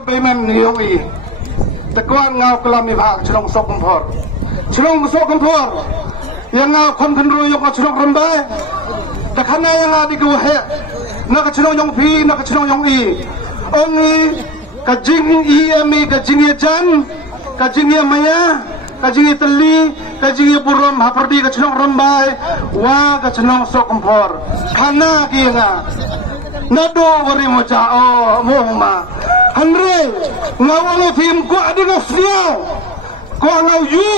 Payment yogi, the Kwan now Kalami Park, Chlong Sokumpor. Chlong Sokumpor, Yanga Konkanru Yokachong Rumbai, the Kanaya Digu Head, Nakachong Yong P, Nakachong Yong E. Only Kajing EME, Kajing Jan, Kajing Maya, Kajing Italy, Kajing Burum, Haperdi, Kachong Rumbai, Wa Kachong Sokumpor. Kana Giga, Nado Warimocha, oh, Mohoma. Andre, ngawang film ko adi ngosniaw, ko ngaw yu,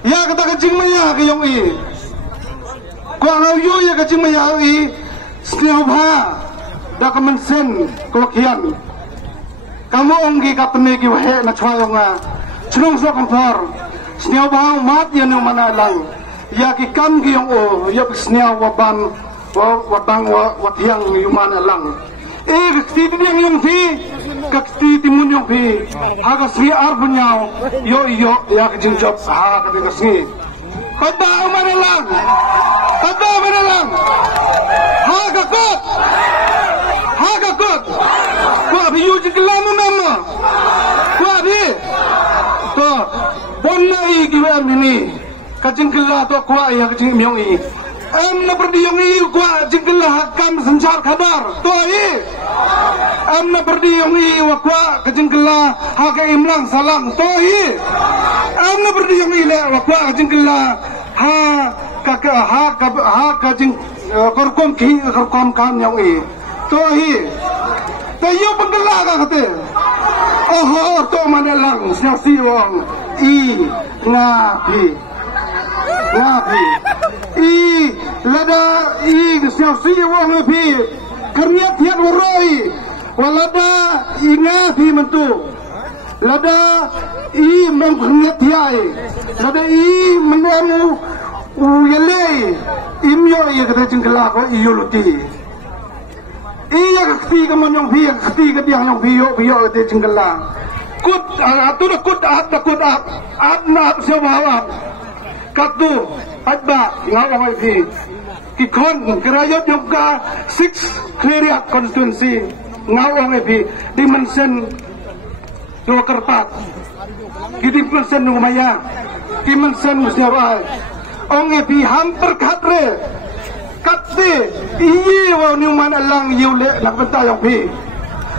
ya kata kacing maya kayong i, ko ngaw yu ya kacing maya i, sniaw ba, dokumen sen ko kian, kamu onggi katene ki wahe na chwayong nga, chulong so kompor, sniaw ba mat yan yung manalang, ya ki kam kayong o, ya sniaw wabang watiang yung manalang. Kakti yang yung pi, kakti timun yung pi, hagas pi arbunyao, yo ya kajing job ha katigasni. Kada umanalang, hagakot, ko abi yujik lamu nama, ko abi, to bonna i kiwam ini, kajing kela to ko ya kajing myong i. Amna berdiyong i kwa jinglah hakam sancar kadar to i amna berdiyong i kwa kajinglah hak imlang salam to i amna berdiyong i le kwa jinglah ha kajing korkom ki korkom kam yang i to i tayo pagdala ka kate oh to manalang siasi wong i ngapi I lada I siasi wong pi kerja tiap waroi walada ngapi mentu lada I mengkerja tiai lada I menemu uyele imyo ia kata jengkelak ko iyuluti iya kakti kamanyong pi kakti kadiang yang piyo kata jengkelak kut atu kut na siapa katu adba ngawang pi kikon kerajaan yung ka 6 clear constituency ngawang pi dimension yung kerpat dimension yung maya dimension siapa ong pi hampir katre kate iye wa yung manalang yule nakbenta yung pi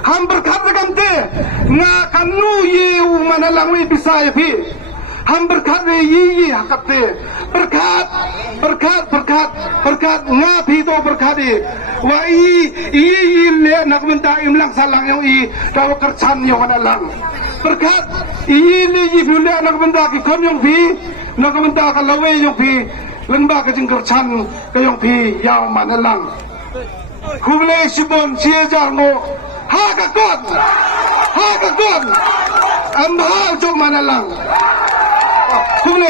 hampir katre kante nga kanu ye yung manalang wi bisa pi hampir kate iye hakate berkat ngapi to berkat wa i le nak minta imlang salang yang i daw kercan yang manalang berkat i le i le nak minta ki kon yang pi nak minta ka lawe yang pi lengba ka jing kercan ka yang pi yaw manalang hule sibon cie jarno ha ka kon amha jo manalang hule